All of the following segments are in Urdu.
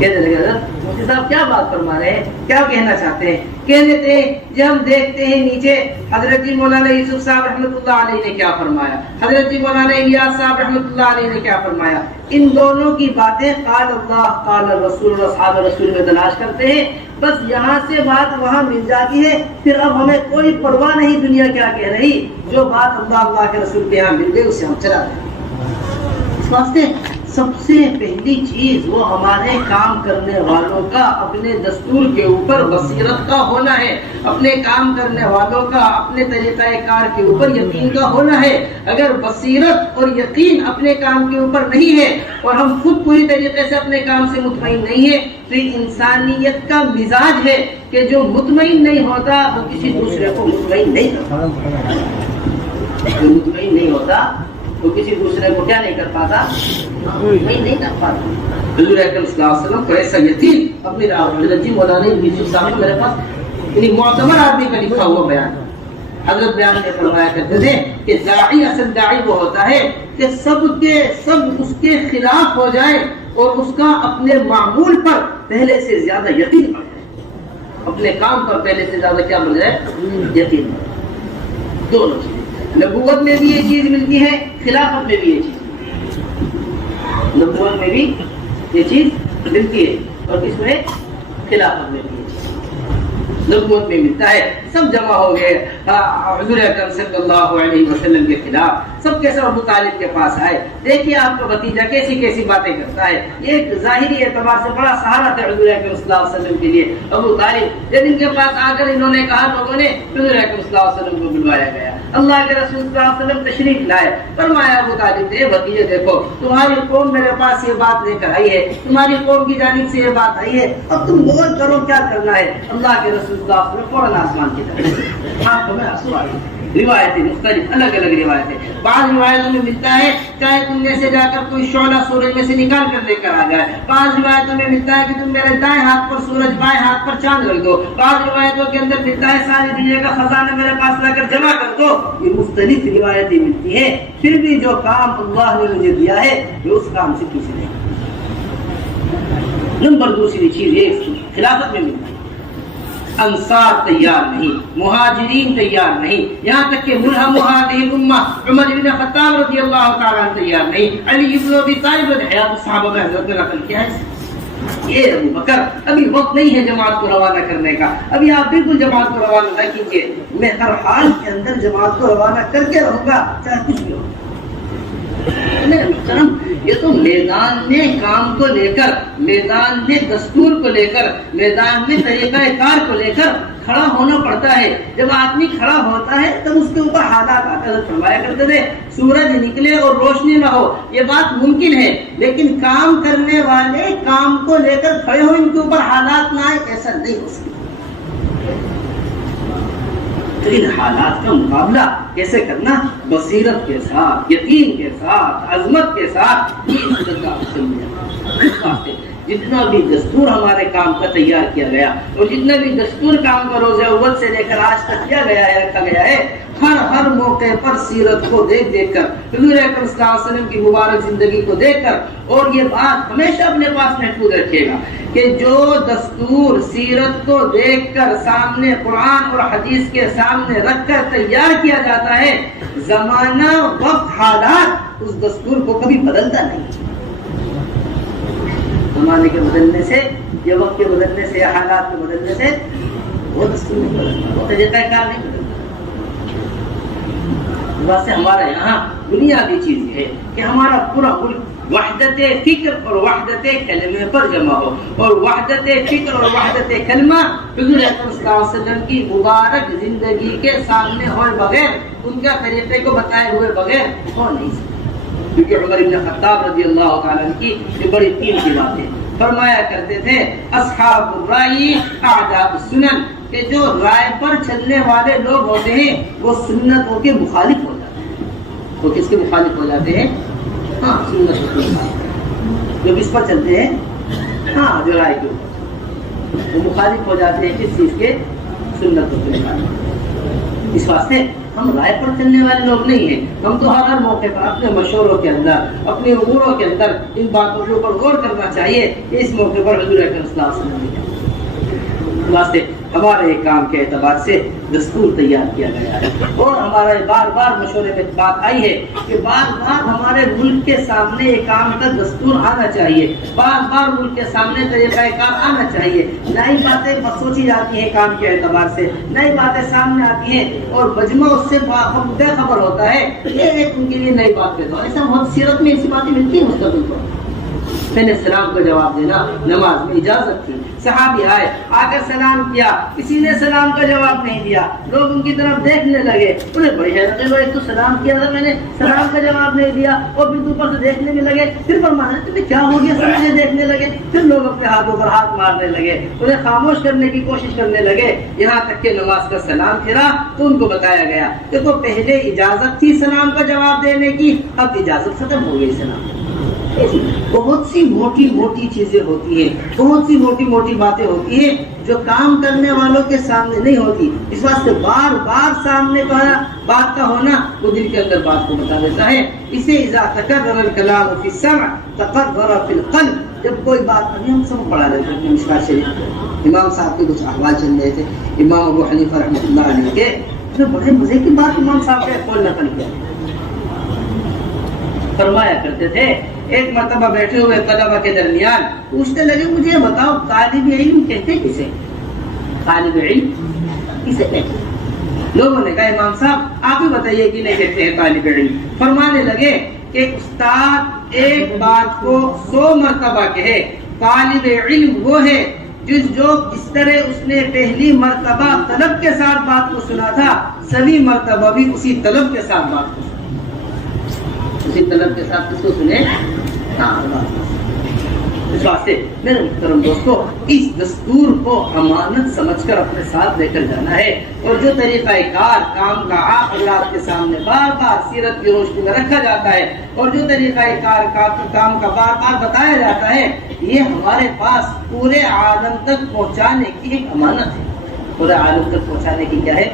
کہنے لگے حضرت مفتی صاحب کیا بات فرما رہے ہیں, کیا کہنا چاہتے ہیں؟ کہنے تھے جب ہم دیکھتے ہیں نیچے حضرت جی مولانا یوسف صاحب رحمۃ اللہ علیہ نے کیا فرمایا, حضرت جی مولانا الیاس صاحب رحمۃ اللہ علیہ نے کیا فرمایا, ان دونوں کی باتیں قال اللہ قال رسول اور اصحاب رسول میں تلاش کرتے ہیں, بس یہاں سے بات وہاں مل جاتی ہے, پھر اب ہمیں کوئی پرواہ نہیں دنیا کیا کہہ رہی, جو بات اللہ کے رسول کے یہاں مل گئی اسے ہم چلا رہے ہیں. اس واسطے سب سے پہلی چیز وہ ہمارے کام کرنے والوں کا اپنے دستور کے اوپر بصیرت کا ہونا ہے, اپنے کام کرنے والوں کا اپنے طریقہ کار کے اوپر یقین کا ہونا ہے. اگر بصیرت اور یقین اپنے کام کے اوپر نہیں ہے اور ہم خود پوری طریقے سے اپنے کام سے مطمئن نہیں ہے, تو انسانیت کا مزاج ہے کہ جو مطمئن نہیں ہوتا وہ کسی دوسرے کو مطمئن نہیں کرتا, جو مطمئن نہیں ہوتا وہ کسی دوسرے کو کیا نہیں کر پاتا, نہیں کر پاتا. حضور اکرم صلی اللہ علیہ وسلم کو ایسا یقین اپنے حضرت جی مولانا یوسف صاحب میرے پاس یعنی معتبر آدمی کا لکھا ہوا بیان, حضرت بیان میں فرمایا کرتے تھے کہ داعی اصل داعی وہ ہوتا ہے کہ سب اس کے خلاف ہو جائے اور اس کا اپنے معمول پر پہلے سے زیادہ یقین بڑھ جائے, اپنے کام پر پہلے سے زیادہ کیا بڑھ جائے, یقین. دونوں چیزیں نبوت میں بھی یہ چیز ملتی ہے, خلافت میں بھی یہ چیز, نبوت میں بھی یہ چیز ملتی ہے اور اس میں خلافت میں بھی یہ چیز. نبوت میں ملتا ہے, سب جمع ہو گئے حضور اکرم صلی اللہ علیہ وسلم کے خلاف, سب کے سب ابو طالب کے پاس آئے. دیکھیے آپ کا بھتیجا کیسی کیسی باتیں کرتا ہے, یہ ظاہری اعتبار سے بڑا سہارا تھا حضور اکرم صلی اللہ علیہ وسلم کے لیے ابو طالب. جب ان کے پاس آ کر انہوں نے کہا, لوگوں نے حضور اکرم صلی اللہ علیہ وسلم کو بلوایا گیا, اللہ کے رسول صلی اللہ علیہ وسلم تشریف لائے, فرمایا ابو طالب نے بھتیجے دیکھو تمہاری قوم میرے پاس یہ بات لے کر آئی ہے, تمہاری قوم کی جانب سے یہ بات آئی ہے, اب تم بول کرو کیا کرنا ہے. اللہ کے رسول صلی اللہ علیہ وسلم فوراً آسمان کی طرف آنکھوں میں آنسو آ گئے. روایتیں مختلف الگ الگ روایتیں, بعض روایتوں میں ملتا ہے چاہے تم میں سے جا کر کوئی شعلہ سورج میں سے نکال کر لے کر آ جائے, بعض روایتوں میں ملتا ہے کہ تم میرے دائیں ہاتھ پر سورج بائیں ہاتھ پر چاند رکھ دو, بعض روایتوں کے اندر ملتا ہے ساری دنیا کا خزانہ میرے پاس لا کر جمع کر دو. یہ مختلف روایتیں ملتی ہیں, پھر بھی جو کام اللہ نے مجھے دیا ہے وہ اس کام سے پیچھے نہیں. نمبر دوسری چیز یہ خلافت میں ملتا ہے, انصار تیار نہیں, مہاجرین تیار نہیں, یہاں تک کہ ملہم هذه الامہ عمر بن خطاب رضی اللہ تعالیٰ عنہ تیار نہیں, علی بن ابی طالب رضی حیات الصحابہ میں حضرت نے نقل کیا ہے. یہ ابو بکر ابھی وقت نہیں ہے جماعت کو روانہ کرنے کا, ابھی آپ بالکل جماعت کو روانہ نہ کیجیے, میں ہر حال کے اندر جماعت کو روانہ کر کے رہوں گا چاہے کچھ بھی ہو. یہ تو میدان میں کام کو لے کر, میدان میں دستور کو لے کر, میدان میں طریقہ کار کو لے کر کھڑا ہونا پڑتا ہے. جب آدمی کھڑا ہوتا ہے تب اس کے اوپر حالات آتے ہیں. فرمایا کرتے تھے سورج نکلے اور روشنی نہ ہو یہ بات ممکن ہے, لیکن کام کرنے والے کام کو لے کر کھڑے ہو, ان کے اوپر حالات نہ آئے, ایسا نہیں ہو سکتا. تو ان حالات کا مقابلہ کیسے کرنا, بصیرت کے ساتھ, یقین کے ساتھ, عظمت کے ساتھ. جتنا بھی دستور ہمارے کام کا تیار کیا گیا اور جتنا بھی دستور کام کا روز اول سے لے کر آج تک کیا گیا ہے, رکھا گیا ہے, ہر موقع پر سیرت کو دیکھ کر, حضور اکرم صلی اللہ علیہ وسلم کی مبارک زندگی کو دیکھ کر, اور یہ بات ہمیشہ اپنے پاس محفوظ رکھیے گا کہ جو دستور سیرت کو دیکھ کر سامنے قرآن اور حدیث کے سامنے رکھ کر تیار کیا جاتا ہے, زمانہ وقت حالات اس دستور کو کبھی بدلتا نہیں. زمانے کے بدلنے سے یا وقت کے بدلنے سے یا حالات کے بدلنے سے وہ دستور نہیں بدلتا, وہ طریقہ کار نہیں بدلتا. واسطے ہمارا یہاں بنیادی چیز یہ ہے کہ ہمارا پورا ملک وحدت فکر اور وحدت کلمے پر جمع ہو, اور وحدت فکر اور وحدت کلمہ حضور اکرم صلی اللہ علیہ وسلم کی مبارک زندگی کے سامنے ہوئے بغیر, ان کا طریقے کو بتائے ہوئے بغیر ہو نہیں سکتا. کیونکہ عمر بن خطاب رضی اللہ تعالیٰ عنہ کی یہ بڑی قیمتی باتیں فرمایا کرتے تھے, اصحاب الرأی اعداء السنن, کہ جو رائے پر چلنے والے لوگ ہوتے ہیں وہ سنتوں کے مخالف ہو جاتے ہیں. وہ کس کے مخالف ہو جاتے ہیں؟ ہاں سنت کے مخالف. جو کس پر چلتے ہیں؟ ہاں جو رائے کے اوپر, وہ مخالف ہو جاتے ہیں کس چیز کے؟ سنتوں کے مخالف. اس واسطے ہم رائے پر چلنے والے لوگ نہیں ہیں. ہم تو ہر موقع پر اپنے مشوروں کے اندر اپنے اموروں کے اندر ان باتوں کے اوپر غور کرنا چاہیے کہ اس موقع پر حضور اکرم صلی اللہ علیہ وسلم نے واسطے ہمارے کام کے اعتبار سے دستور تیار کیا گیا ہے. اور ہمارے بار بار مشورے میں بات آئی ہے کہ بار بار ہمارے ملک کے سامنے ایک کام کا دستور آنا چاہیے, بار بار ملک کے سامنے طریقہ کار آنا چاہیے. نئی باتیں سوچی جاتی ہیں کام کے اعتبار سے, نئی باتیں سامنے آتی ہیں اور مجمع اس سے بے خبر ہوتا ہے. یہ ایک ان کے لیے نئی بات پیدا ہو. ایسا بہت سیرت میں ایسی باتیں ملتی ہیں مستقبل کو. میں نے سلام کا جواب دینا نماز میں اجازت تھی. صحابی آئے, آ کر سلام کیا, کسی نے سلام کا جواب نہیں دیا. لوگ ان کی طرف دیکھنے لگے, انہیں بڑی حیرت ہوئی, تو سلام کیا تھا میں نے, سلام کا جواب نہیں دیا. اور پھر اوپر سے دیکھنے بھی لگے. پھر فرمایا تمہیں کیا ہو گیا, سمجھنے دیکھنے لگے. پھر لوگ اپنے ہاتھوں پر ہاتھ مارنے لگے, انہیں خاموش کرنے کی کوشش کرنے لگے, یہاں تک کہ نماز کا سلام پھرا تو ان کو بتایا گیا کہ تو پہلے اجازت تھی سلام کا جواب دینے کی, اب اجازت ختم ہو گئی سلام. بہت سی موٹی موٹی چیزیں ہوتی ہیں, بہت سی موٹی موٹی باتیں ہوتی ہیں جو کام کرنے والوں کے سامنے نہیں ہوتی. اس بات سے بار بار سامنے بات کا ہونا وہ دل کے اندر بات کو بتا دیتا ہے. اسے اذا تکرر الکلام فی السمع تقرر فی القلب. جب کوئی بات, ابھی ہم سب پڑھا رہے تھے مشکات شریف, امام صاحب کے کچھ احوال چل رہے تھے, امام ابو حنیفہ رحمۃ اللہ علیہ کے بڑے مزے کی بات امام صاحب کے قول نقل کیا. فرمایا کرتے تھے, ایک مرتبہ بیٹھے ہوئے طلبہ کے درمیان پوچھتے لگے, مجھے بتاؤ طالب علم کہتے کسے, طالب علم کسے کہتے. لوگوں نے کہا امام صاحب آپ ہی بتائیے کہ نہیں کہتے ہیں طالب علم. فرمانے لگے کہ استاد ایک بات کو 100 مرتبہ کہے, طالب علم وہ ہے جس طرح اس نے پہلی مرتبہ طلب کے ساتھ بات کو سنا تھا, سبھی مرتبہ بھی اسی طلب کے ساتھ بات کو سنا, اسی طلب کے ساتھ کس کو سنے. اس واسطے میرے محترم دوستو, اس دستور کو امانت سمجھ کر اپنے ساتھ لے کر جانا ہے. اور جو طریقہ کار کام کا حضرات کے سامنے بار بار سیرت کی روشنی میں رکھا جاتا ہے, اور جو طریقہ کار کام کا بار بار بتایا جاتا ہے, یہ ہمارے پاس پورے عالم تک پہنچانے کی ایک امانت ہے. پورے عالم تک پہنچانے کی کیا ہے.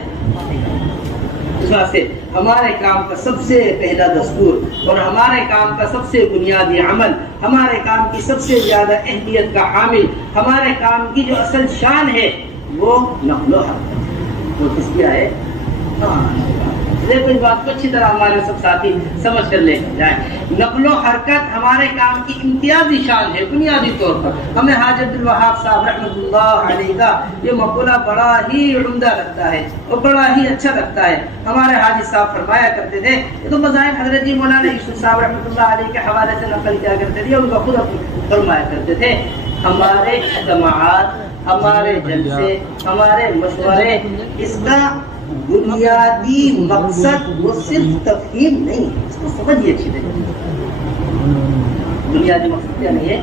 اس واسطے ہمارے کام کا سب سے پہلا دستور اور ہمارے کام کا سب سے بنیادی عمل, ہمارے کام کی سب سے زیادہ اہمیت کا حامل, ہمارے کام کی جو اصل شان ہے وہ نقل و حرکت. وہ کس کیا ہے. دیکھو اس بات کو اچھی طرح ہمارے سب ساتھی سمجھ کر لے کر جائیں. نقل و حرکت ہمارے کام کی امتیازی شان ہے. بنیادی طور پر ہمیں حاجی عبد الوہاب صاحب رحمۃ اللہ علیہ کا یہ مقولہ بڑا ہی عمدہ لگتا ہے اور بڑا ہی اچھا لگتا ہے. ہمارے حاجی صاحب فرمایا کرتے تھے, یہ تو بظاہر حضرت مولانا یوسف صاحب رحمۃ اللہ علیہ کے حوالے سے نقل کیا کرتے تھے, ان کا خود فرمایا کرتے تھے, ہمارے اجتماعات, ہمارے جلسے, ہمارے مشورے, اس کا بنیادی مقصد وہ صرف تفہیم نہیں ہے. اس کو سمجھیے اچھی طرح. بنیادی مقصد کیا نہیں ہے,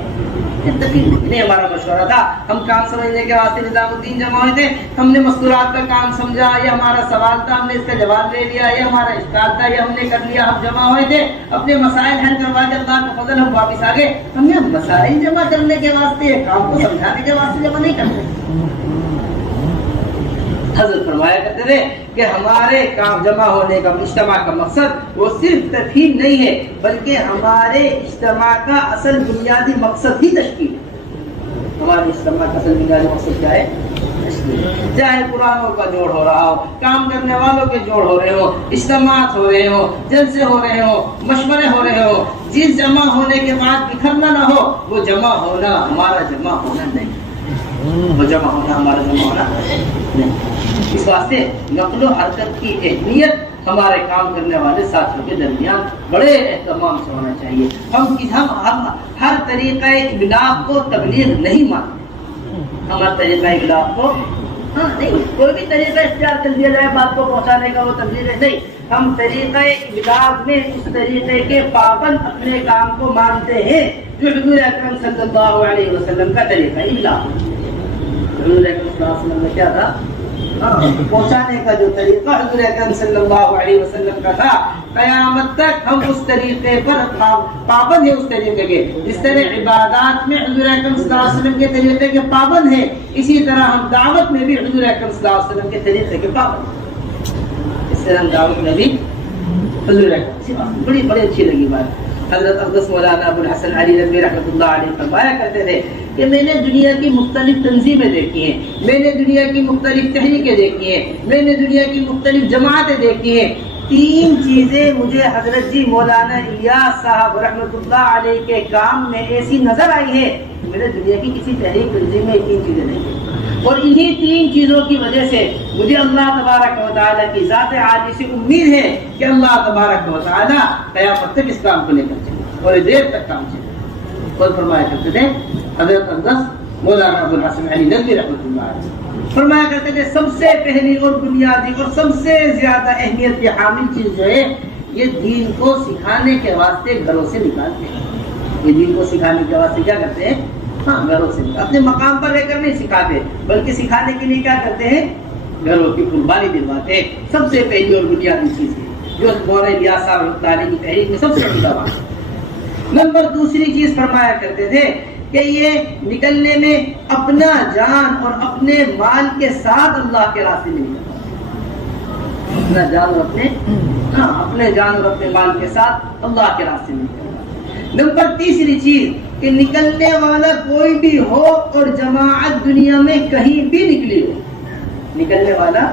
نہیں. ہمارا مشورہ تھا, ہم کام سمجھنے کے واسطے نظام الدین جمع ہوئے تھے, ہم نے مستورات کا کام سمجھا, یہ ہمارا سوال تھا, ہم نے اس کا جواب لے لیا, یہ ہمارا اشکال تھا, یہ ہم نے کر لیا. ہم جمع ہوئے تھے, اپنے مسائل حل کروا کے اللہ کا فضل ہم واپس آ گئے. ہم یہ مسائل جمع کرنے کے واسطے, کام کو سمجھانے کے واسطے جمع نہیں کرتے. حضرت فرمایا کرتے تھے کہ ہمارے کام جمع ہونے کا اجتماع کا مقصد وہ صرف تفہیم نہیں ہے, بلکہ ہمارے اجتماع کا اصل بنیادی مقصد ہی تشکیل ہے. ہمارے اجتماع کا اصل بنیادی مقصد کیا ہے. چاہے پرانوں کا جوڑ ہو رہا ہو, کام کرنے والوں کے جوڑ ہو رہے ہو, اجتماعات ہو رہے ہو, جلسے ہو رہے ہو, مشورے ہو رہے ہو, جس جمع ہونے کے بعد بکھرنا نہ ہو, وہ جمع ہونا ہمارا جمع ہونا نہیں. وہ جمع ہونا ہمارا جمع ہونا نہیں. اس واسطے نقل و حرکت کی اہمیت ہمارے کام کرنے والے ساتھیوں کے درمیان بڑے اہتمام سے ہونا چاہیے. ہم ہر طریقہ ابلاغ کو تبلیغ نہیں مانتے. ہم ہر طریقہ ابلاغ کو نہیں, کوئی بھی طریقہ اختیار کر دیا جائے بات کو پہنچانے کا وہ تبلیغ نہیں. ہم طریقہ ابلاغ میں اس طریقے کے پابند اپنے کام کو مانتے ہیں جو حضور اکرم صلی اللہ علیہ وسلم کا طریقہ ابلاغ. حضور اکرم صلی اللہ علیہ وسلم نے کیا تھا, پہنچانے کا جو طریقہ حضور اکرم صلی اللہ علیہ وسلم کا تھا, قیامت تک ہم اس طریقے پر پابند ہیں. اس طریقے کے جس طرح عبادات میں حضور اکرم صلی اللہ علیہ وسلم کے طریقے کے پابند ہیں, اسی طرح ہم دعوت میں بھی حضور اکرم صلی اللہ علیہ وسلم کے طریقے کے پابند ہیں. اس سے ہم دعوت میں بھی حضور بڑی اچھی لگی بات. حضرت اقدس مولانا ابو الحسن علی ندوی رحمۃ اللہ علیہ فرمایا کرتے تھے کہ میں نے دنیا کی مختلف تنظیمیں دیکھی ہیں, میں نے دنیا کی مختلف تحریکیں دیکھی ہیں, میں نے دنیا کی مختلف جماعتیں دیکھی ہیں. 3 چیزیں مجھے حضرت جی مولانا الیاس صاحب رحمۃ اللہ علیہ کے کام میں ایسی نظر آئی ہے میں نے دنیا کی کسی تحریک تنظیم میں 3 چیزیں نہیں دیکھی. اور انہی 3 چیزوں کی وجہ سے مجھے اللہ تبارک و تعالیٰ کی ذات عالی سے امید ہے کہ اللہ تبارک و تعالیٰ قیامت تک اس کام کو لے کر چلے اور دیر تک کام چلے. اور فرمایا کرتے تھے حضرت اقدس مولانا ابو الحسن علی ندوی رحمۃ اللہ علیہ فرمایا کرتے تھے سب سے پہلی اور بنیادی اور سب سے زیادہ اہمیت کی حامل چیز جو ہے یہ دین کو سکھانے کے واسطے گھروں سے نکالتے ہیں. یہ دین کو سکھانے کے واسطے کیا کرتے ہیں؟ گھروں سے اپنے مقام پر رہ کر نہیں سکھاتے بلکہ سکھانے کے لیے کیا کرتے ہیں؟ گھروں کی قربانی دلواتے ہیں. سب سے پہلی اور بنیادی چیز ہے جو مولانا الیاس صاحب رحمۃ اللہ علیہ کی تحریک میں سب سے بڑی بات ہے. نمبر دوسری چیز فرمایا کرتے تھے کہ یہ نکلنے میں اپنا جان اور اپنے مال کے ساتھ اللہ کے راستے میں نکلنا, اپنا جان اور اپنے جان اور اپنے مال کے ساتھ اللہ کے راستے میں نکلنا. نمبر تیسری چیز کہ نکلنے والا کوئی بھی ہو اور جماعت دنیا میں کہیں بھی نکلی ہو, نکلنے والا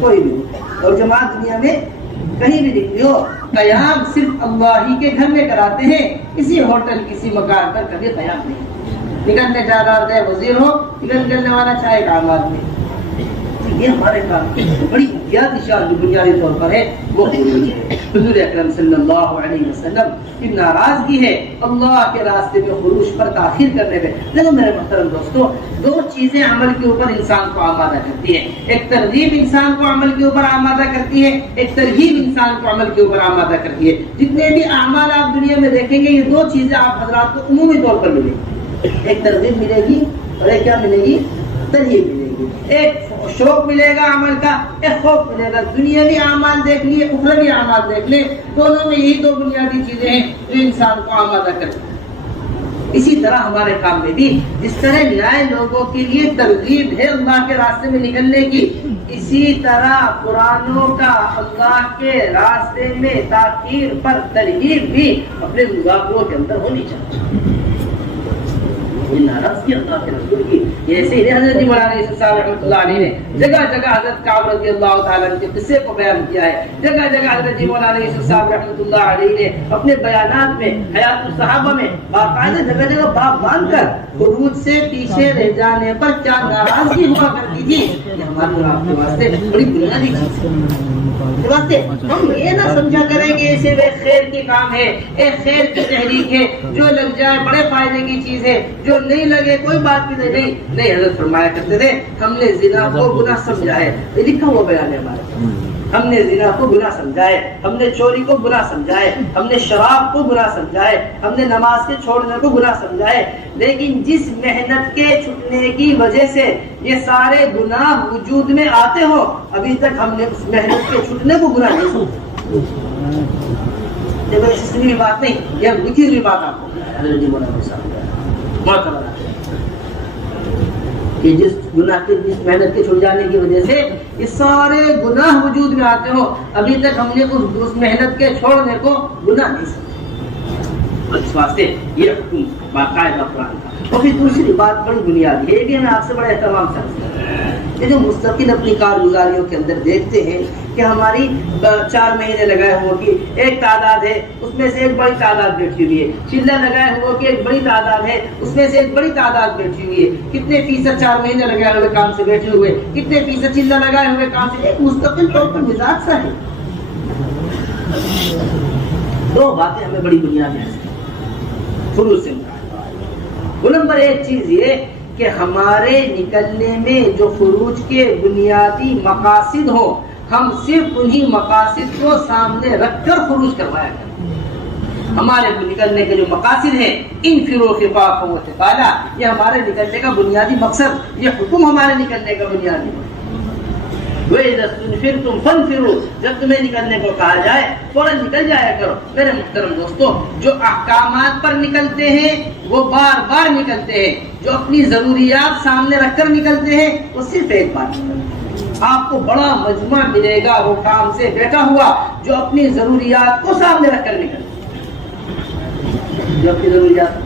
کوئی بھی ہو اور جماعت دنیا میں کہیں بھی نکلی ہو, قیام صرف اللہ ہی کے گھر میں کراتے ہیں. کسی ہوٹل کسی مکان پر کبھی قیام نہیں. نکلنے جائیداد ہے وزیر ہو, نکلنے والا چاہے عام آدمی. یہ ہمارے کام کی بڑی بنیادی طور پر ہے وہ حضور اکرم صلی اللہ علیہ وسلم کی ناراضگی ہے اللہ کے راستے میں خروج پر تاخیر کرنے میں. دیکھو میرے محترم دوستو, 2 چیزیں عمل کے اوپر انسان کو آمادہ کرتی ہیں. ایک ترغیب انسان کو عمل کے اوپر آمادہ کرتی ہے, ایک ترغیب انسان کو عمل کے اوپر آمادہ کرتی ہے. جتنے بھی اعمال آپ دنیا میں دیکھیں گے یہ 2 چیزیں آپ حضرات کو عمومی طور پر ملیں گی. ایک ترغیب ملے گی اور ایک کیا ملے گی؟ ترغیب ملے گی. ایک شوق ملے گا عمل کا, ایک خوف ملے گا. دنیاوی اعمال دیکھ لیے, اخروی اعمال دیکھ لیں, دونوں میں یہی 2 بنیادی چیزیں ہیں جو انسان کو آمادہ کرتی ہیں. اسی طرح ہمارے کام میں بھی جس طرح نئے لوگوں کے لیے ترغیب ہے اللہ کے راستے میں نکلنے کی, اسی طرح پرانوں کا اللہ کے راستے میں تاخیر پر ترغیب بھی اپنے مذاکروں کے اندر ہونی چاہیے. ناراضگی اللہ کے رسول کی ایسے ہی حضرت مولانا یوسف صاحب رحمۃ اللہ علیہ نے جگہ جگہ حضرت کعب رضی اللہ تعالیٰ عنہ کے قصے کو بیان کیا ہے. جگہ جگہ حضرت مولانا یوسف صاحب رحمۃ اللہ علیہ نے اپنے بیانات میں حیات الصحابہ میں باقاعدہ جگہ جگہ باب باندھ کر خروج سے پیچھے رہ جانے پر کیا ناراضگی ہوا کرتی تھی. یہ ہمارے اور آپ کے واسطے بڑی بنیادی چیز ہے. ہم یہ نہ سمجھا کریں کہ اسے ایک خیر کی کام ہے, ایک خیر کی تحریک ہے, جو لگ جائے بڑے فائدے کی چیز ہے, جو نہیں لگے کوئی بات بھی نہیں. حضرت فرمایا کرتے تھے ہم نے زنا کو گناہ سمجھا ہے. یہ لکھا ہوا بیان ہے ہمارا. ہم نے زنا کو گناہ سمجھا ہے, ہم نے چوری کو گناہ سمجھا ہے, ہم نے شراب کو گناہ سمجھا ہے, ہم نے نماز کے چھوڑنے کو گناہ سمجھا ہے. لیکن جس محنت کے چھٹنے کی وجہ سے یہ سارے گناہ وجود میں آتے ہو, ابھی تک ہم نے اس محنت کے چھٹنے کو گناہ نہیں سمجھا. یہ بات نہیں, یہ لکھی بات آپ کو حضرت جی مولانا کہ جس گناہ کے جس محنت کے چھوڑ جانے کی وجہ سے یہ سارے گناہ وجود میں آتے ہو, ابھی تک ہم نے اس محنت کے چھوڑنے کو گناہ نہیں سمجھا. اس واسطے یہ حکم باقاعدہ قرآن کا. اور پھر دوسری بات بڑی بنیادی ہے, یہ بھی ہمیں آپ سے بڑا اہتمام سے یہ جو مستقل اپنی کارگزاریوں کے اندر دیکھتے ہیں کہ ہماری 4 مہینے لگائے ہوا کی ایک تعداد ہے, اس میں سے ایک بڑی تعداد بیٹھی ہوئی ہے. چلہ لگائے ہوا کی ایک بڑی تعداد ہے, اس میں سے ایک بڑی تعداد بیٹھی ہوئی ہے. کتنے فیصد 4 مہینے لگائے ہوئے کام سے بیٹھے ہوئے, کتنے فیصد چلہ لگائے ہوئے کام سے. ایک مستقل طور پر مزاج سا ہے. 2 باتیں ہمیں بڑی بنیاد ہے شروع سے. وہ نمبر 1 چیز یہ کہ ہمارے نکلنے میں جو خروج کے بنیادی مقاصد ہو, ہم صرف انہی مقاصد کو سامنے رکھ کر خروج کروایا کریں. ہمارے نکلنے کے جو مقاصد ہیں انفروا خفافا وثقالا, یہ ہمارے نکلنے کا بنیادی مقصد, یہ حکم ہمارے نکلنے کا بنیادی مقصد. وَإِذَا اسْتُنْفِرْتُمْ فَانْفِرُوا, جب تمہیں نکلنے کو کہا جائے فوراً نکل جایا کرو. میرے محترم دوستو, جو احکامات پر نکلتے ہیں وہ بار بار نکلتے ہیں, جو اپنی ضروریات سامنے رکھ کر نکلتے ہیں وہ صرف ایک بار نکلتے ہیں. آپ کو بڑا مجمع ملے گا وہ کام سے بیٹھا ہوا جو اپنی ضروریات کو سامنے رکھ کر نکلے، جو اپنی ضروریات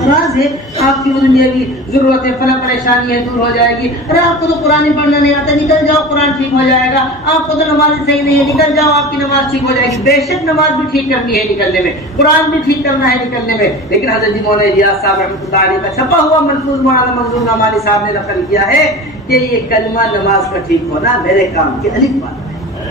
راز ہے آپ کی دنیا کی ضرورت ہے، فلاں پریشانی ہے دور ہو جائے گی. ارے آپ کو تو قرآن پڑھنا نہیں آتا، نکل جاؤ قرآن ٹھیک ہو جائے گا. آپ کو تو نماز صحیح نہیں ہے، نکل جاؤ آپ کی نماز ٹھیک ہو جائے گی. بے شک نماز بھی ٹھیک کرنی ہے نکلنے میں، قرآن بھی ٹھیک کرنا ہے نکلنے میں، لیکن حضرت جی مولانا الیاس صاحب رحمۃ اللہ علیہ کا چھپا ہوا ملفوظ مولانا منظور نعمانی صاحب نے نقل کیا ہے کہ یہ کلمہ نماز کا ٹھیک ہونا میرے کام کے الف بات ہے.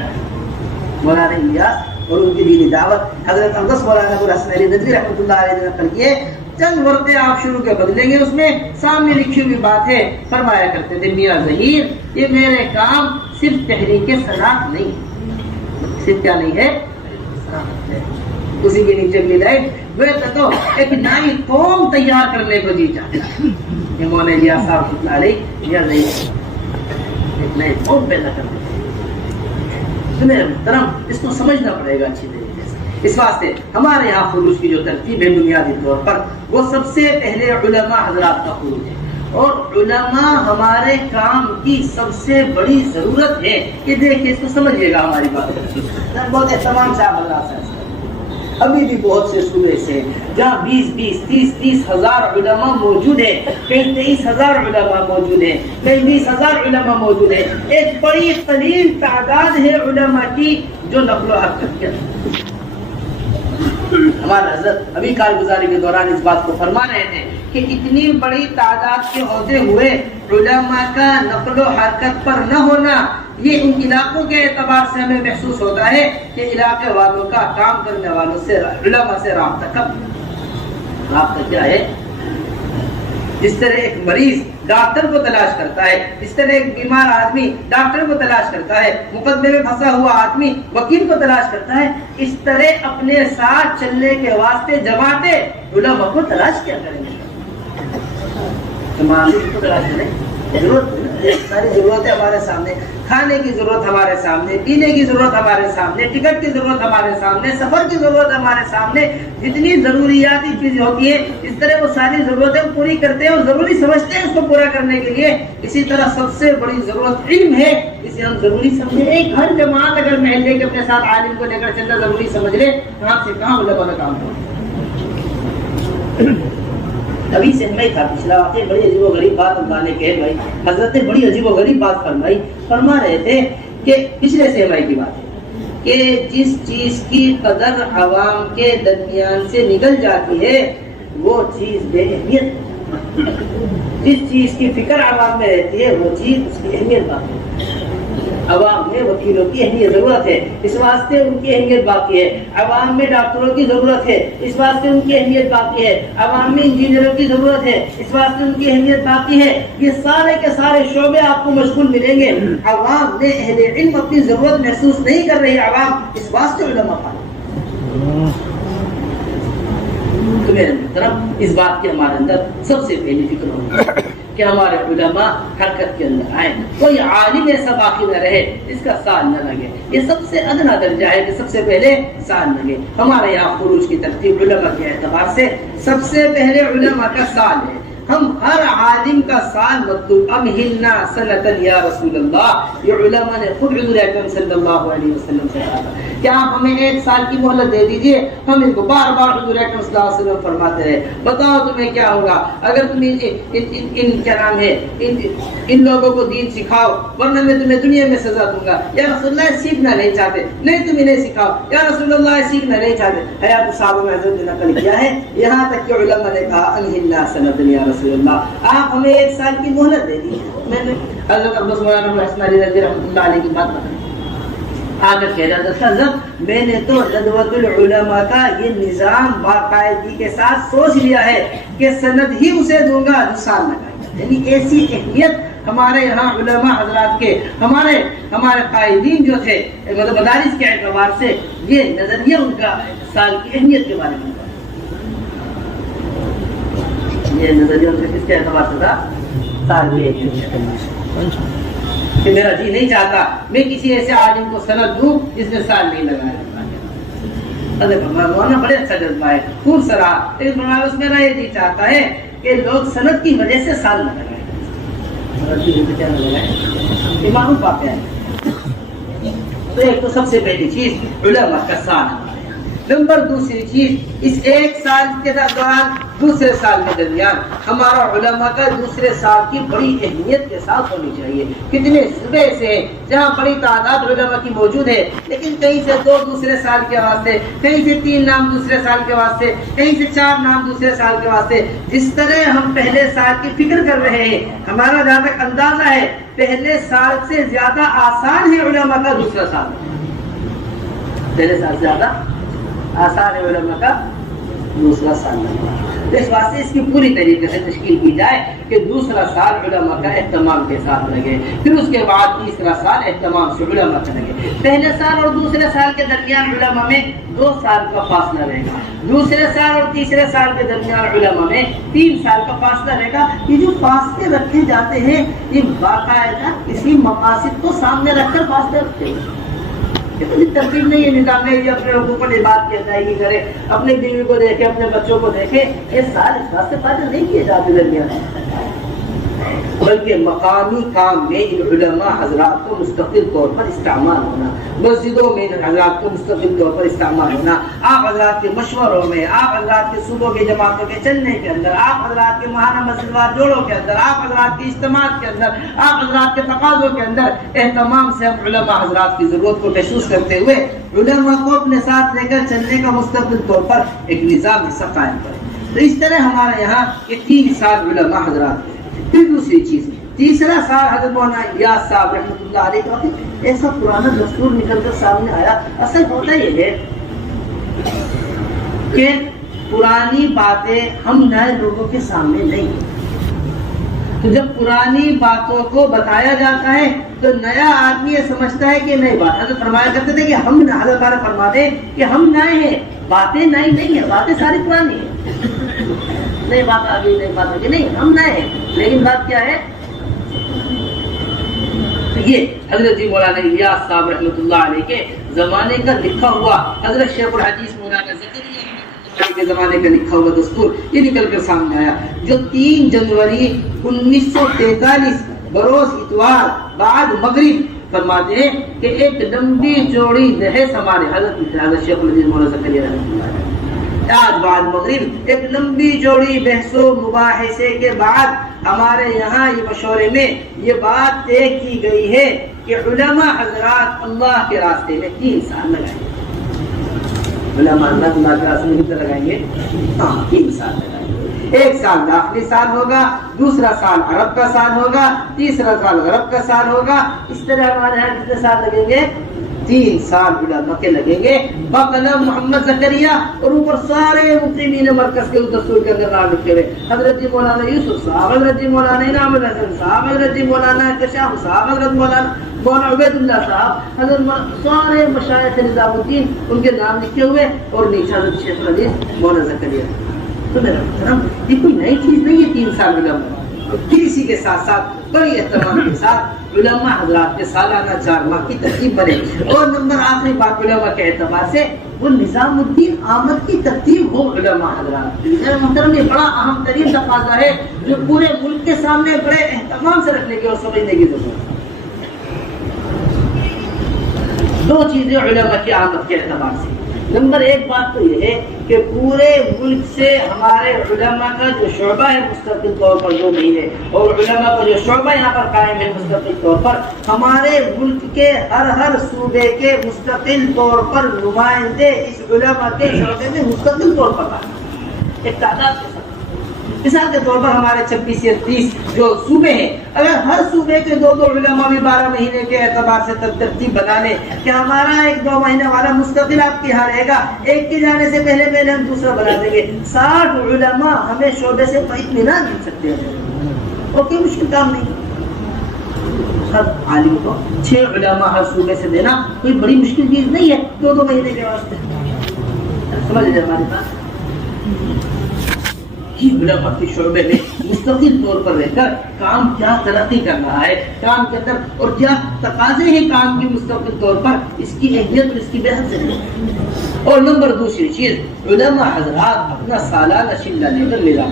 مولانا الیاس اور ان کی دینی دعوت حضرت اقدس مولانا ابو الحسن علی ندوی رحمۃ اللہ علیہ نے نقل کیے. چند ورقے آپ شروع کے بدلیں گے، اس میں سامنے لکھی ہوئی بات ہے. فرمایا کرتے تھے میاں ظہیر یہ میرے کام صرف تحریک صنعت نہیں، صرف کیا نہیں ہے، اسی کے نیچے کی لائٹ وہ تو ایک نئی قوم تیار کرنے کو جی چاہتا ہے. یہ مولانا الیاس صاحب رحمۃ اللہ علیہ میاں ظہیر ایک نئی قوم پیدا کرنے کو. میرے محترم اس کو سمجھنا پڑے گا اچھی طریقے سے. اس واسطے ہمارے یہاں خروج کی جو ترتیب ہے بنیادی طور پر وہ سب سے پہلے علماء حضرات کا خروج ہے، اور علماء ہمارے کام کی سب سے بڑی ضرورت ہے. کہ دیکھیں اس کو سمجھیے گا ہماری بات بہت اہتمام سے آپ اللہ سے ابھی بھی بہت سے صوبے سے جہاں 20-30 ہزار علماء موجود ہیں، کہیں 23,000 علماء موجود ہیں، کہیں 20,000 علماء موجود ہیں. ایک بڑی قلیل تعداد ہے علماء کی جو نقل و حرکت کرتے. ہمارا حضرت ابھی کارگزاری کے دوران اس بات کو فرما رہے تھے کہ اتنی بڑی تعداد کے ہوتے ہوئے علماء کا نقل و حرکت پر نہ ہونا، یہ ان علاقوں کے اعتبار سے ہمیں محسوس ہوتا ہے کہ علاقے والوں کا کام کرنے والوں سے علماء سے رابطہ کم. رابطہ کیا ہے؟ جس طرح ایک مریض ڈاکٹر کو تلاش کرتا ہے، اس طرح ایک بیمار آدمی ڈاکٹر کو تلاش کرتا ہے، مقدمے میں پھنسا ہوا آدمی وکیل کو تلاش کرتا ہے، اس طرح اپنے ساتھ چلنے کے واسطے جماعتیں علماء کو تلاش کیا کریں گے. جماعتیں کو تلاش کریں، ساری ضرورتیں ہمارے سامنے، کھانے کی ضرورت ہمارے سامنے، پینے کی ضرورت ہمارے سامنے، ٹکٹ کی ضرورت ہمارے سامنے، سفر کی ضرورت ہمارے سامنے. جتنی ضروریاتی چیزیں ہوتی ہیں اس طرح وہ ساری ضرورتیں پوری کرتے ہیں اور ضروری سمجھتے ہیں اس کو پورا کرنے کے لیے. اسی طرح سب سے بڑی ضرورت علم ہے، اسے ہم ضروری سمجھیں. ایک ہر جماعت اگر محلے کے اپنے ساتھ عالم کو لے کر چلنا ضروری سمجھ لے، کہاں سے کہاں علماء کا کام ہو. ابھی سے میں تھا پچھلا واقعہ بڑی عجیب و غریب بات اللہ نے کہے بھائی حضرت نے بڑی عجیب و غریب بات فرما رہے تھے کہ پچھلے سیمائی کی بات ہے کہ جس چیز کی قدر عوام کے درمیان سے نکل جاتی ہے وہ چیز بے اہمیت، جس چیز کی فکر عوام میں رہتی ہے وہ چیز اس کی اہمیت باقی ہے. عوام میں وکیلوں کی اہمیت ضرورت ہے، اس واسطے ان کی اہمیت باقی ہے. عوام میں ڈاکٹروں کی ضرورت ہے، اس واسطے ان کی اہمیت باقی ہے. عوام میں انجینئروں کی ضرورت ہے، اس واسطے ان کی اہمیت باقی ہے. یہ سارے کے سارے شعبے آپ کو مشغول ملیں گے. عوام میں اہل علم اپنی ضرورت محسوس نہیں کر رہی، عوام اس واسطے علماء تو میرے محترم اس بات کی ہمارے اندر سب سے پہلی فکر ہوگی کہ ہمارے علماء حرکت کے اندر آئیں. کوئی عالم ایسا باقی نہ رہے اس کا سال نہ لگے. یہ سب سے ادنا درجہ ہے کہ سب سے پہلے سال لگے. ہمارے یہاں خروج کی ترتیب علماء کے اعتبار سے سب سے پہلے علماء کا سال ہے. ہم ہر عالم کا سال مطلوب امہلنا سنتا یا رسول اللہ، یہ علماء نے خود حضور اکرم صلی اللہ علیہ وسلم سے کہا تھا کہ آپ ہمیں 1 سال کی مہلت دے دیجئے. ہم ان کو بار بار حضور اکرم صلی اللہ علیہ وسلم فرماتے رہے بتاؤ تمہیں کیا ہوگا اگر تم ان کیا نام ہے ان لوگوں کو دین سکھاؤ ورنہ میں تمہیں دنیا میں سزا دوں گا. یا رسول اللہ سیکھنا نہیں چاہتے، نہیں تم انہیں سکھاؤ. یا رسول اللہ سیکھنا نہیں چاہتے. حیات الصحابہ میں حضرت نے نقل کیا ہے یہاں تک کہ علماء نے کہا امہلنا سنتا یا رسول اللہ، آپ ہمیں 1 سال کی مہلت دے دی. میں نے حضرت عباس مولانا ابو الحسن علی رحمۃ اللہ علیہ کی بات بتائی. آگے کہہ رہا تھا حضرت میں نے تو ندوۃ العلماء کا یہ نظام باقاعدگی کے ساتھ سوچ لیا ہے کہ سند ہی اسے دوں گا جو سال لگائے. یعنی ایسی اہمیت ہمارے یہاں علماء حضرات کے ہمارے قائدین جو تھے مطلب مدارس کے اعتبار سے یہ نظریہ ان کا سال کی اہمیت کے بارے میں، یہ نظریہ ان کا کس کے اعتبار سے تھا؟ سال کی اہمیت. کہ میرا جی نہیں چاہتا میں کسی ایسے عالم کو سند دوں جس نے سال نہیں لگایا. مولانا بڑے اچھا جذبہ ہے، خوب سرا، لیکن اس میرا یہ جی چاہتا ہے کہ لوگ سند کی وجہ سے سال نہ لگائیں. یہ معروف بات ہے. تو ایک تو سب سے پہلی چیز علماء کا سال. نمبر دوسری چیز اس ایک سال کے دوران دوسرے سال کے درمیان ہمارا علماء کا دوسرے سال کی بڑی اہمیت کے ساتھ ہونی چاہیے. کتنے صوبے سے جہاں بڑی تعداد علماء کی موجود ہے لیکن کہیں سے 2 دوسرے سال کے واسطے, کہیں سے 3 نام دوسرے سال کے واسطے, کہیں سے 4 نام دوسرے سال کے واسطے. جس طرح ہم پہلے سال کی فکر کر رہے ہیں, ہمارا جہاں تک اندازہ ہے پہلے سال سے زیادہ آسان ہے علماء کا دوسرا سال. پہلے سال سے زیادہ آسان ہے علماء کا دوسرا سال. اس واسطے اس کی پوری طریقے سے تشکیل کی جائے کہ دوسرا سال علماء کا اہتمام کے ساتھ لگے, پھر اس کے بعد تیسرا سال اہتمام سے علماء کا لگے. پہلے سال اور دوسرے سال کے درمیان علماء میں 2 سال کا فاصلہ رہے گا. دوسرے سال اور تیسرے سال کے درمیان علماء میں 3 سال کا فاصلہ رہے گا. یہ جو فاصلے رکھے جاتے ہیں یہ باقاعدہ کسی مقاصد کو سامنے رکھ کر فاصلے رکھتے ہیں. ترتیب نہیں ہے نظام میں یہ اپنے لوگوں پر بات کی ادائیگی کرے, اپنی بیوی کو دیکھے, اپنے بچوں کو دیکھے. یہ سارے اس واسطے فائدہ نہیں کیے جاتے درمیان, بلکہ مقامی کام میں ان علماء حضرات کو مستقل طور پر استعمال ہونا, مسجدوں میں ان حضرات کو مستقل طور پر استعمال ہونا, آپ حضرات کے مشوروں میں, آپ حضرات کے صوبوں کی جماعتوں کے چلنے کے اندر, آپ حضرات کے ماہانہ مسجد وار جوڑوں کے اندر, آپ حضرات کے اجتماعات کے اندر, آپ حضرات کے تقاضوں کے اندر اہتمام سے ہم علماء حضرات کی ضرورت کو محسوس کرتے ہوئے علماء کو اپنے ساتھ لے کر چلنے کا مستقل طور پر ایک نظام حصہ قائم کریں. تو اس طرح ہمارے یہاں یہ 3 سال علماء حضرات کے. پھر دوسری چیز تیسرا سال حضرت مولانا الیاس صاحب رحمۃ اللہ علیہ کا ایسا پرانا دستور نکل کر سامنے آیا. اصل ہوتا یہ ہے کہ پرانی باتیں ہم نئے لوگوں کے سامنے نہیں, تو جب پرانی باتوں کو بتایا جاتا ہے تو نیا آدمی یہ سمجھتا ہے کہ نئی بات. حضرت فرمایا کرتے تھے کہ ہم حضرت تعالیٰ فرماتے ہیں کہ ہم نئے ہیں, باتیں نئی نہیں ہیں, باتیں ساری پرانی ہیں. نئی بات آ گئی, نئی بات آ گئی, نہیں, ہم نئے ہیں. لیکن بات کیا ہے, یہ حضرت جی مولانا الیاس صاحب رحمۃ اللہ علیہ کے زمانے کا لکھا ہوا, حضرت شیخ الحدیث مولانا زکریا کے زمانے کا لکھا ہوا دستور یہ نکل کر سامنے آیا, جو 3 جنوری 1943 بروز اتوار بعد مغرب فرماتے ہیں کہ ایک لمبی چوڑی بحث ہمارے حضرت شیخ الحدیث مولانا زکریا رحمۃ اللہ علیہ آج بعد مغرب ایک لمبی چوڑی بحث و مباحثے کے بعد ہمارے یہاں یہ مشورے میں یہ بات طے کی گئی ہے کہ علماء حضرات اللہ کے راستے میں 3 سال لگائیں گے. علماء اللہ کے راستے میں کتنا لگائیں گے؟ 3 سال لگائیں گے. 1 سال داخلی سال ہوگا, دوسرا سال عرب کا سال ہوگا, تیسرا سال غرب کا سال ہوگا. اس طرح ہمارے یہاں کتنے سال لگیں گے؟ 3 سال علماء کے لگیں گے بقلم محمد زکریا, اور اوپر سارے مقیمین مرکز کے دستور کے اندر نام لکھے ہوئے, حضرت جی مولانا یوسف صاحب, حضرت جی مولانا انعام الحسن صاحب, حضرت جی مولانا کشاف صاحب, حضرت مولانا عبید اللہ صاحب, حضرت سارے مشائخ نظام الدین ان کے نام لکھے ہوئے, اور نیچے حضرت شیخ الحدیث مولانا زکریا. تو میرا محترم یہ کوئی نئی چیز نہیں ہے 3 سال علماء. پھر اسی کے ساتھ ساتھ بڑی اہتمام کے ساتھ علماء حضرات کے سالانہ 4 ماہ کی ترتیب بنے. اور نمبر آخری بات علماء کے اعتبار سے وہ نظام الدین آمد کی ترتیب ہو علماء حضرات. محترم یہ بڑا اہم ترین تقاضا ہے جو پورے ملک کے سامنے بڑے اہتمام سے رکھنے کی اور سمجھنے کی ضرورت ہے. 2 چیزیں علماء کی آمد کے اعتبار سے. نمبر 1 بات تو یہ ہے کہ پورے ملک سے ہمارے علماء کا جو شعبہ ہے مستقل طور پر جو نہیں ہے, اور علماء کا جو شعبہ یہاں پر قائم ہے مستقل طور پر, ہمارے ملک کے ہر صوبے کے مستقل طور پر نمائندے اس علماء کے شعبے میں مستقل طور پر قائم ہیں. ایک تعداد کے ساتھ مثال کے طور پر ہمارے 26 یا 30 جو صوبے ہیں, اگر ہر صوبے کے 2 علماء بھی 12 مہینے کے اعتبار سے ترتیب بنا لیں کہ ہمارا 1-2 مہینے والا مستقل آپ کے یہاں رہے گا, ایک کے جانے سے پہلے ہم دوسرا بنا دیں گے. 60 علماء ہمیں شعبے سے اطمینان مل سکتے ہیں, اور کوئی مشکل کام نہیں. ہر عالم کو 6 علماء ہر صوبے سے دینا کوئی بڑی مشکل چیز نہیں ہے 2 مہینے کے واسطے. سمجھ لیجیے ہماری بات. علماء کے شعبے میں مستقل طور پر رہ کر کام کیا ترقی کر رہا ہے, کام کے اندر اور کیا تقاضے ہیں کام کی مستقل طور پر, اس کی اہمیت اور اس کی بحث ہے. اور نمبر 2 چیز علماء حضرات اپنا سالانہ شلہ لے کر نظام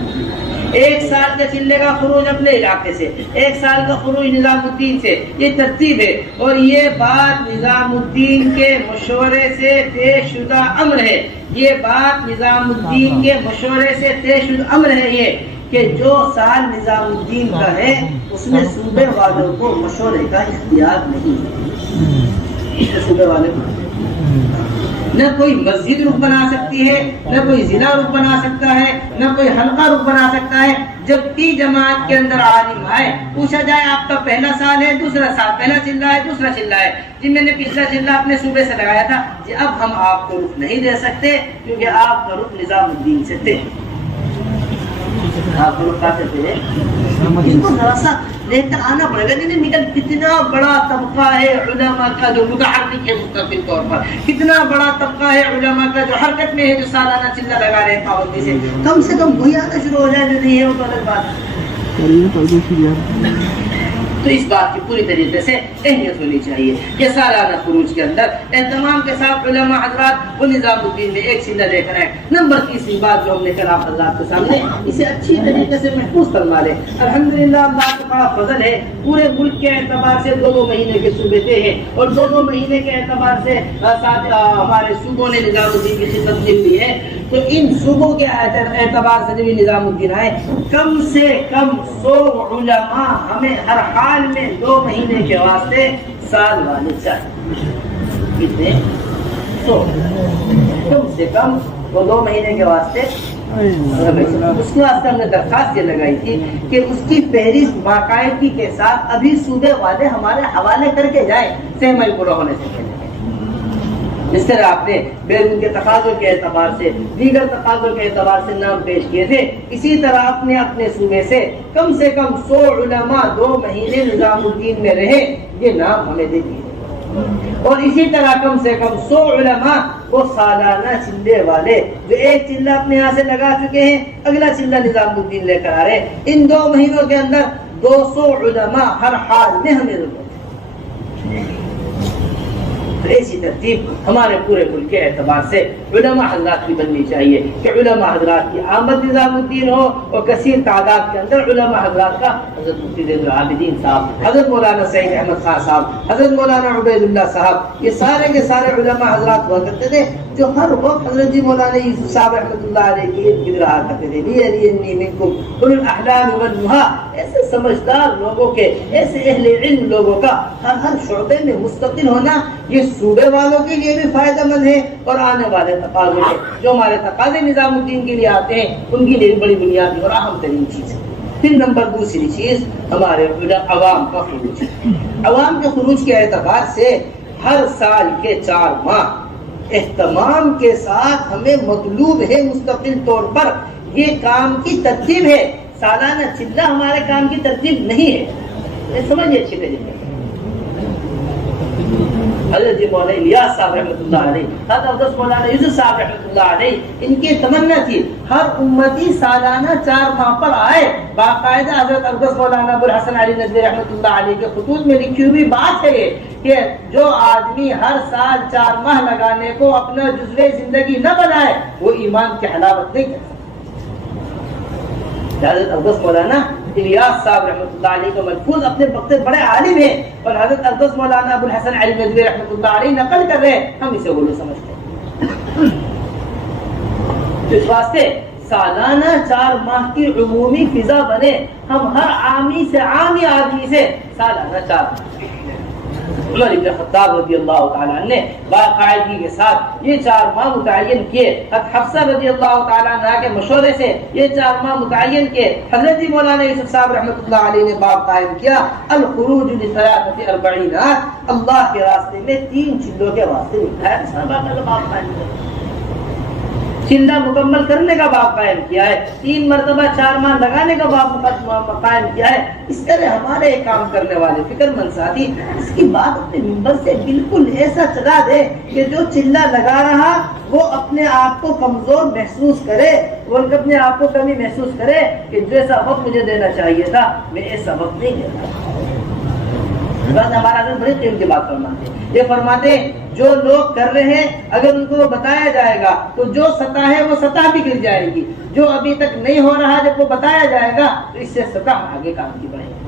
ایک سال کا چلے کا خروج اپنے علاقے سے، ایک سال کا خروج نظام الدین سے، یہ ترتیب ہے۔ اور یہ بات نظام الدین کے مشورے سے طے شدہ امر ہے، یہ بات نظام الدین کے مشورے سے طے شدہ امر ہے یہ کہ جو سال نظام الدین کا ہے اس میں صوبے والوں کو مشورے کا اختیار نہیں ہے۔ صوبے والے کو نہ کوئی مسجد رخ بنا سکتی ہے، نہ کوئی ضلع رخ بنا سکتا ہے، نہ کوئی حلقہ رخ بنا سکتا ہے۔ جب بھی جماعت کے اندر عالم آئے، پوچھا جائے آپ کا پہلا سال ہے، دوسرا سال، پہلا چلہ ہے، دوسرا چلہ ہے، جی میں نے پچھلا چلہ اپنے صوبے سے لگایا تھا، جی اب ہم آپ کو رخ نہیں دے سکتے کیونکہ آپ کا رخ نظام الدین سے تھے۔ آپ کو کہتے تھے اس کو ذرا سا لیتا آنا پڑے گا۔ نہیں کتنا بڑا طبقہ ہے علماء کا جو متحرک ہے مستقل طور پر، کتنا بڑا طبقہ ہے علماء کا جو حرکت میں ہے، جو سالانہ چلہ لگا رہے ہیں پابندی سے، کم سے کم وہی آنا شروع ہو جائے، جو نہیں ہے وہ تو الگ بات ہے۔ تو اس بات کی پوری طریقے سے اہمیت ہونی چاہیے کہ سالانہ خروج کے اندر اہتمام کے ساتھ علماء حضرات وہ نظام الدین میں ایک چلہ لے کر آئے۔ نمبر تیسری بات جو ہم نے کل آپ حضرات کے سامنے اسے اچھی طریقے سے محفوظ کروا لے۔ الحمدللہ اللہ کا بڑا فضل ہے، پورے ملک کے اعتبار سے 2 مہینے کے صوبے تھے ہیں اور 2 مہینے کے اعتبار سے ہمارے صوبوں نے نظام الدین کی خدمت کی ہے۔ تو ان صوبوں کے اعتبار سے بھی نظام الدین آئے، کم سے کم 100 علماء ہمیں ہر حال میں 2 مہینے کے واسطے سال والے چاہیے۔ کتنے؟ 100 کم سے کم وہ 2 مہینے کے واسطے۔ اس کے واسطے ہم نے درخواست یہ لگائی تھی کہ اس کی فہرست باقاعدگی کے ساتھ ابھی صوبے والے ہمارے حوالے کر کے جائیں سہمائی پورا ہونے سے پہلے۔ اس طرح آپ نے بیرون کے تقاضوں کے اعتبار سے، دیگر تقاضوں کے اعتبار سے نام پیش کیے تھے، اسی طرح آپ نے اپنے صوبے سے کم 100 علماء 2 مہینے نظام الدین میں رہے، یہ نام ہمیں دے دیے۔ اور اسی طرح کم سے کم 100 علماء وہ سالانہ چلے والے جو ایک چلہ اپنے یہاں سے لگا چکے ہیں، اگلا چلہ نظام الدین لے کر آ رہے، ان 2 مہینوں کے اندر 200 علماء ہر حال میں ہمیں ضرورت ہے۔ تو ایسی ترتیب ہمارے پورے ملک کے اعتبار سے علماء حضرات کی بننی چاہیے کہ علماء حضرات کی آمد نظام الدین ہو اور کثیر تعداد کے اندر علماء حضرات کا حضرت مفتی زین العابدین صاحب، حضرت مولانا سعید احمد خان صاحب، حضرت مولانا عبید اللہ صاحب، یہ سارے کے سارے علماء حضرات ہوا کرتے تھے جو ہر وقت حضرت جی مولانا یوسف صاحب رحمۃ اللہ علیہ کی ارد گرد رہا کرتے تھے۔ لیلی منکم اولو الاحلام والنہی، ایسے سمجھدار لوگوں کے، ایسے اہل علم لوگوں کا ہر شعبے میں مستقل ہونا یہ صوبے والوں کے لیے بھی فائدہ مند ہے اور آنے والے تقاضے میں جو ہمارے تقاضے نظام الدین کے لیے آتے ہیں ان کے لیے بڑی بنیادی اور اہم ترین چیز ہے۔ پھر نمبر دوسری چیز ہمارے عوام کا خروج۔ عوام کے خروج کے اعتبار سے ہر سال کے 4 ماہ اہتمام کے ساتھ ہمیں مطلوب ہے مستقل طور پر یہ کام کی ترتیب ہے۔ سالانہ چلہ ہمارے کام کی ترتیب نہیں ہے، سمجھیے اچھی طریقے سے۔ حضرت مولانا الیاس صاحب رحمۃ اللہ علیہ، حضرت مولانا یوسف صاحب رحمۃ اللہ علیہ، ان کی تمنا تھی ہر امتی سالانہ 4 ماہ پر آئے۔ باقاعدہ حضرت مولانا ابوالحسن علی ندوی رحمۃ اللہ علیہ کے خطوط میں لکھی ہوئی بات ہے یہ کہ جو آدمی ہر سال 4 ماہ لگانے کو اپنا جزوِ زندگی نہ بنائے وہ ایمان کی حلاوت نہیں کر سکتا۔ حضرت عبدالس مولانا الیاس صاحب رحمۃ اللہ علیہ کا ملفوظ اپنے وقت بڑے عالم ہیں اور حضرت عبدالس مولانا ابوالحسن علی ندوی رحمۃ اللہ علیہ نقل کر رہے ہیں، ہم اسے غلو سمجھتے ہیں۔ تو اس واسطے سالانہ 4 ماہ کی عمومی فضا بنے، ہم ہر عامی سے عامی آدمی سے سالانہ 4 ماہ۔ عمر بن خطاب رضی اللہ تعالیٰ عنہ نے باقاعدگی کے ساتھ یہ 4 ماہ متعین کیے، حضرت حفصہ رضی اللہ تعالیٰ عنہ کے مشورے سے یہ 4 ماہ متعین کیے۔ حضرت مولانا یوسف صاحب رحمۃ اللہ علیہ نے باب قائم کیا الخروج لثلاثة 40، اللہ کے راستے میں 3 چلوں کے واسطے اٹھایا، باب قائم کیا، چلہ مکمل کرنے کا باب قائم کیا ہے، 3 مرتبہ 4 ماہ لگانے کا باب قائم کیا ہے۔ اس طرح ہمارے کام کرنے والے فکر مند ساتھی اس کی بات اپنے منبر سے بالکل ایسا چلا دے کہ جو چلہ لگا رہا وہ اپنے آپ کو کمزور محسوس کرے، وہ اپنے آپ کو کمی محسوس کرے کہ جیسا وقت مجھے دینا چاہیے تھا میں ایسا وقت نہیں دیتا۔ ہمارا بڑی قیمت کی بات فرماتے، یہ فرماتے جو لوگ کر رہے ہیں اگر ان کو بتایا جائے گا تو جو سطح ہے وہ سطح بھی گر جائے گی، جو ابھی تک نہیں ہو رہا جب وہ بتایا جائے گا تو اس سے سطح آگے کام کی بڑھے گی۔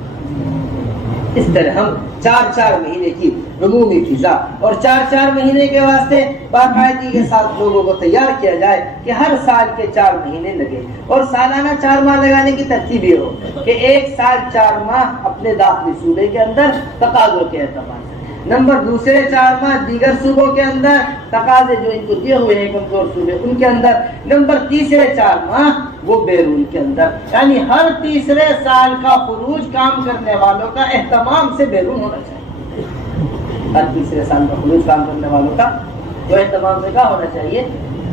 اس طرح ہم 4 مہینے کی عمومی فضا اور 4 مہینے کے واسطے باقاعدگی کے ساتھ لوگوں کو تیار کیا جائے کہ ہر سال کے 4 مہینے لگے، اور سالانہ 4 ماہ لگانے کی ترتیب یہ ہو کہ 1 سال 4 ماہ اپنے داخلی صوبے کے اندر تقاضوں کے اعتبار سے، نمبر دوسرے 4 ماہ دیگر صوبوں کے اندر تقاضے جو ان کو دیے ہوئے ہیں کمزور صوبے ان کے اندر، نمبر تیسرے 4 ماہ وہ بیرون کے اندر، یعنی ہر تیسرے سال کا خروج کام کرنے والوں کا اہتمام سے بیرون ہونا چاہیے۔ ہر تیسرے سال کا خروج کام کرنے والوں کا وہ اہتمام سے کیا ہونا چاہیے؟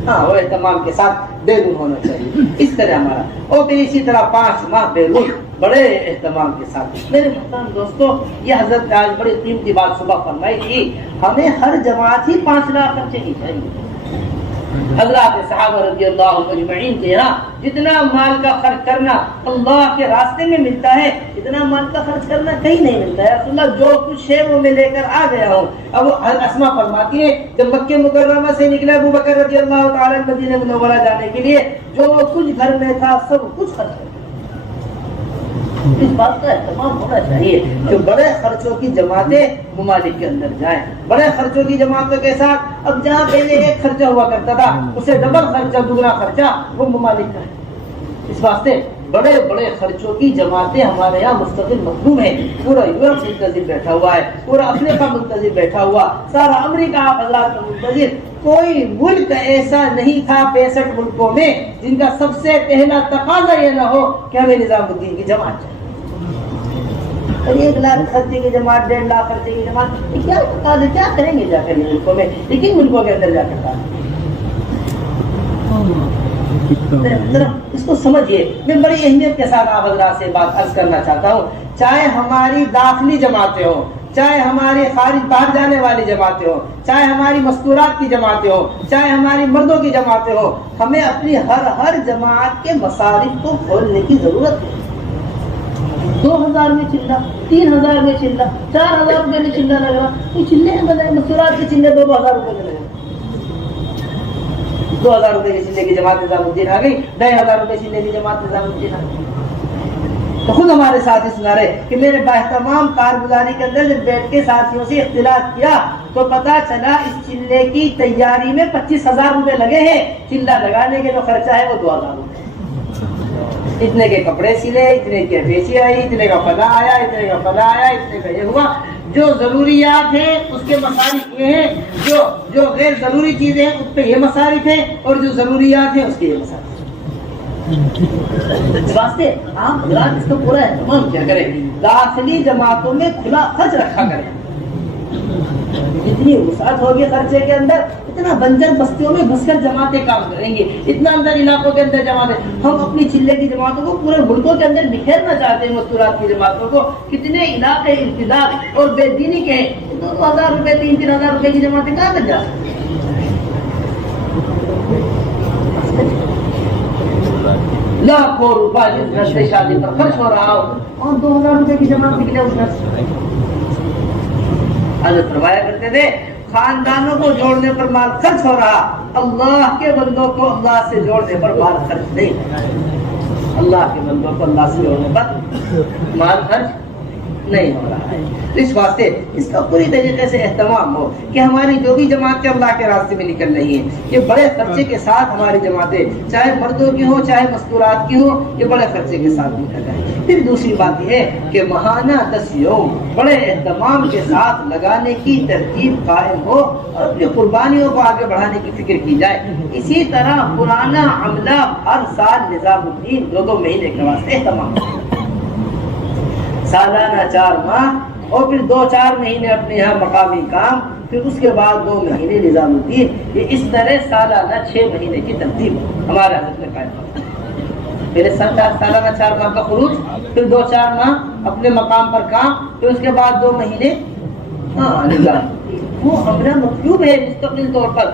ہاں، وہ اہتمام کے ساتھ بیرون ہونا چاہیے۔ اس طرح ہمارا، اور پھر اسی طرح 5 ماہ بیرون بڑے اہتمام کے ساتھ۔ میرے محترم دوستو، یہ حضرت آج بڑی قیمتی بات صبح فرمائی تھی، ہمیں ہر جماعت ہی 5 لاکھ خرچے کی چاہیے۔ حضرات صحابہ رضی اللہ عنہم اجمعین کے یہاں جتنا مال کا خرچ کرنا اللہ کے راستے میں ملتا ہے اتنا مال کا خرچ کرنا کہیں نہیں ملتا ہے۔ رسول اللہ جو کچھ ہے وہ میں لے کر آ گیا ہوں۔ اب اسما فرماتی ہے جب مکہ مکرمہ سے نکلے ابو بکر رضی اللہ تعالی مدینہ منورہ جانے کے لیے جو کچھ گھر میں تھا سب کچھ خرچ کر دیا۔ اس بات کا اہتمام ہونا چاہیے کہ بڑے خرچوں کی جماعتیں ممالک کے اندر جائیں، بڑے خرچوں کی جماعتوں کے ساتھ۔ اب جہاں پہلے 1 خرچہ ہوا کرتا تھا اسے ڈبل خرچہ، دوگنا خرچہ وہ ممالک کا ہے۔ اس واسطے بڑے بڑے خرچوں کی جماعتیں ہمارے یہاں مستقل مطلوب ہیں۔ پورا یورپ منتظر بیٹھا ہوا ہے، پورا افریقہ منتظر بیٹھا ہوا، سارا امریکہ آپ حضرات کا منتظر۔ کوئی ملک ایسا نہیں تھا 65 ملکوں میں جن کا سب سے پہلا تقاضا یہ نہ ہو کہ ہمیں نظام الدین کی جماعت چاہیے۔ اور 1 لاکھ خرچے کی جماعت، 1.5 لاکھ خرچے کی جماعت، یہ کیا تقاضے، کیا کریں گے جا کر ملکوں میں، لیکن ملکوں کے اندر جا کر اس کو سمجھیے۔ میں بڑی اہمیت کے ساتھ آپ حضرات سے بات عرض کرنا چاہتا ہوں، چاہے ہماری داخلی جماعتیں ہوں، چاہے ہماری خارج باہر جانے والی جماعتیں ہوں، چاہے ہماری مستورات کی جماعتیں ہوں، چاہے ہماری مردوں کی جماعتیں ہوں، ہمیں اپنی ہر جماعت کے مصارف کو کھولنے کی ضرورت ہے۔ 2000 میں چلہ، 3000 میں چلہ، 4000 روپے میں چلہ لگ رہا، یہ چلے ہیں بنے مستورات کے چلے 2000 روپے میں لگے، 2000 روپے کی چلے کی جماعت نظام الدین آ گئی، 2500 روپے چلے کی جماعت نظام الدین آ گئی۔ تو خود ہمارے ساتھی سنا رہے کہ میرے باہتمام کارگزاری کے اندر جب بیٹھ کے ساتھیوں سے اختلاف کیا تو پتا چلا اس چلے کی تیاری میں 25000 روپے لگے ہیں، چلہ لگانے کے جو خرچہ ہے وہ 2000 روپے، اتنے کے کپڑے سلے، اتنے کی بیچی آئی، اتنے کا فلاں آیا، اتنے کا فلاں آیا، اتنے کا یہ ہوا۔ جو ضروریات ہیں اس کے مصارف یہ ہیں، جو غیر ضروری چیزیں ہیں اس پہ یہ مصارف ہیں، اور جو ضروریات ہیں اس کے یہ مصارف۔ اس واسطے آپ حضرات اس کا پورا اہتمام کیا کریں، داخلی جماعتوں میں کھلا خرچ رکھا کریں۔ جتنی وسعت ہوگی خرچے کے اندر اتنا بنجر بستیوں میں گھس کر جماعتیں کام کریں گے، اتنا اندر علاقوں کے اندر جماعتیں۔ ہم اپنی چلے کی جماعتوں کو پورے ملکوں کے اندر بکھیرنا چاہتے ہیں، مستورات کی جماعتوں کو۔ کتنے علاقے ارتداد اور بے دینی کے ہیں، 2000 روپے 3000 روپے کی جماعتیں کہاں تک جا سکتی ہیں؟ لاکھوں روپئے جس گھر سے شادی پر خرچ ہو رہا ہو اور 2000 روپے کی جماعت نکلے اس گھر سے۔ حضرت فرمایا کرتے تھے خاندانوں کو جوڑنے پر مال خرچ ہو رہا، اللہ کے بندوں کو اللہ سے جوڑنے پر مال خرچ نہیں ہو رہا۔ اللہ کے بندوں کو اللہ سے جوڑنے پر مال خرچ نہیں ہو رہا ہے۔ اس واسطے اس کا پوری طریقے سے اہتمام ہو کہ ہماری جو بھی جماعتیں اللہ کے راستے میں نکل رہی ہیں یہ بڑے خرچے کے ساتھ ہماری جماعتیں، چاہے مردوں کی ہوں چاہے مستورات کی ہوں، یہ بڑے خرچے کے ساتھ نکل رہے ہیں۔ پھر دوسری بات یہ ہے کہ ماہانہ 10 یوم بڑے اہتمام کے ساتھ لگانے کی ترتیب قائم ہو اور اپنی قربانیوں کو آگے بڑھانے کی فکر کی جائے۔ اسی طرح پرانا عملہ ہر سال نظام الدین 2 مہینے کے واسطے اہتمام، سالانہ 4 ماہ اور پھر 2-4 مہینے اپنے یہاں مقامی کام، پھر اس کے بعد 2 مہینے نظام الدین۔ یہ اس طرح سالانہ 6 مہینے کی ترتیب ہمارے حضرت نے قائم کی۔ پہلے سالانہ 4 ماہ کا خروج، پھر 2-4 ماہ اپنے مقام پر کام، پھر اس کے بعد 2 مہینے وہ عمرہ مطلوب ہے مستقل طور پر۔